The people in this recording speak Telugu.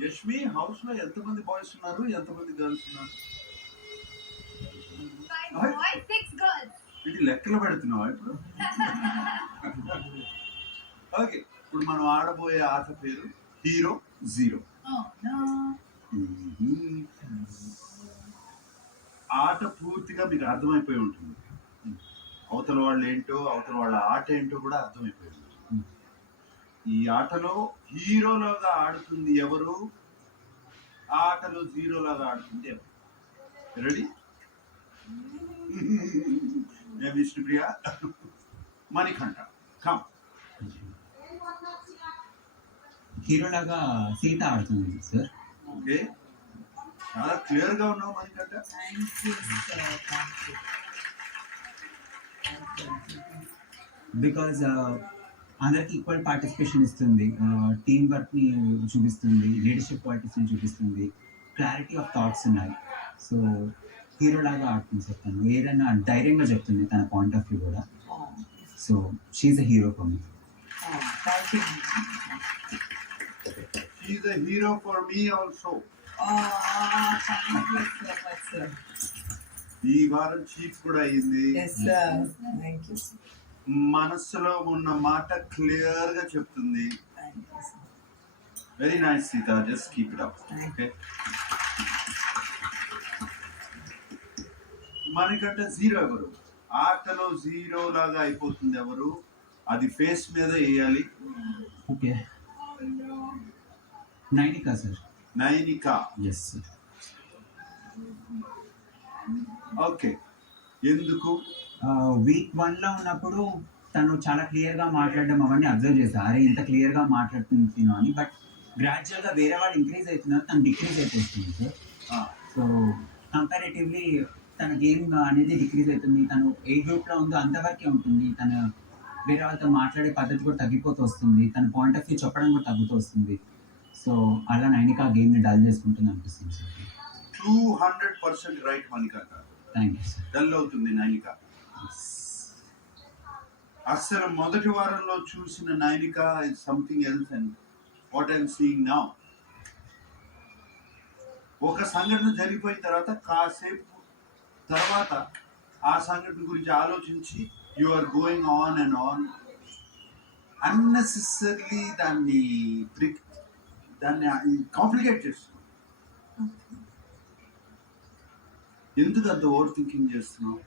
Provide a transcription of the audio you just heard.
యష్మి హౌస్ లో ఎంతమంది బాయ్స్ ఉన్నారు, ఎంతమంది గర్ల్స్ ఉన్నారు? Five boys, six girls. ఇది లెక్కలు పెడుతున్నావా ఇప్పుడు? ఓకే, ఇప్పుడు మనం ఆడబోయే ఆట పేరు హీరో జీరో. Oh no. ఆట పూర్తిగా మీకు అర్థమైపోయి ఉంటుంది. అవతల వాళ్ళు ఏంటో, అవతల వాళ్ళ ఆట ఏంటో కూడా అర్థమైపోయి ఉంటుంది. ఈ ఆటలో హీరోలాగా ఆడుతుంది ఎవరు, ఆటలో జీరోలాగా ఆడుతుంది ఎవరు? రెడీ? నేను విష్ణుప్రియ, మణికంఠ, కమ్. హీరో లాగా సీత ఆడుతుంది సార్. ఓకే, చాలా క్లియర్ గా ఉన్నావు మణికంఠ. బికాజ్ అందరికి ఈక్వల్ పార్టిసిపేషన్ ఇస్తుంది, టీమ్ వర్క్ ని చూపిస్తుంది, లీడర్షిప్ క్వాలిటీస్ ని చూపిస్తుంది, క్లారిటీ ఆఫ్ థాట్స్ ఉన్నాయి. సో హీరో లాగా ఆడుతుంది సార్. తను ఏదైనా ధైర్యంగా చెప్తుంది తన పాయింట్ ఆఫ్ వ్యూ కూడా. So she a hero for me. Thank you. She is a hero for me also. Thank you so much, sir. ఈ వారం చీఫ్ కూడా అయింది. Yes, sir. Thank you. మనస్సులో ఉన్న మాట క్లియర్ గా చెప్తుంది. Thank you, sir. Very nice Sita, just keep it up. Okay, మనకంటే జీరో ఎవరు, ఆటలో జీరో లాగా అయిపోతుంది ఎవరు, అది ఫేస్ మీద వేయాలి. Okay, Nainika sir. Nainika. Yes sir. Okay, ఎందుకు? వీక్ 1 లో ఉన్నప్పుడు తను చాలా క్లియర్ గా మాట్లాడడం అవన్నీ అబ్జర్వ్ చేశారు. అరే ఇంత క్లియర్ గా మాట్లాడుతుంది తిను అని. బట్ గ్రాడ్యువల్ గా వేరే వాడు ఇంక్రీజ్ అవుతున్నారు, తను డిక్రీజ్ అయిపోతుంది సార్. సో కంపారేటివ్లీ తన గేమ్ అనేది డిక్రీజ్ అవుతుంది. తను ఏ గ్రూప్ లో ఉందో అంతవరకే ఉంటుంది. తన వేరే వాళ్ళతో మాట్లాడే పద్ధతి కూడా తగ్గిపోతూ వస్తుంది. తన పాయింట్ ఆఫ్ వ్యూ చెప్పడం కూడా తగ్గుతూ వస్తుంది. సో అలా నైనికా గేమ్ ని డల్ చేసుకుంటుంది అనిపిస్తుంది sir. 200% right Manikanta. Thank you sir. Dull అవుతుంది నైనిక. అసలు మొదటి వారంలో చూసిన Nainika is something else and what I'm seeing now. ఒక సంఘటన జరిగిపోయిన తర్వాత కాసేపు తర్వాత ఆ సంఘటన గురించి ఆలోచించి you are going on and on. Unnecessary దాన్ని కాంప్లికేట్ చేస్తున్నావు. ఎందుకు అంత ఓవర్ థింకింగ్ చేస్తున్నావు?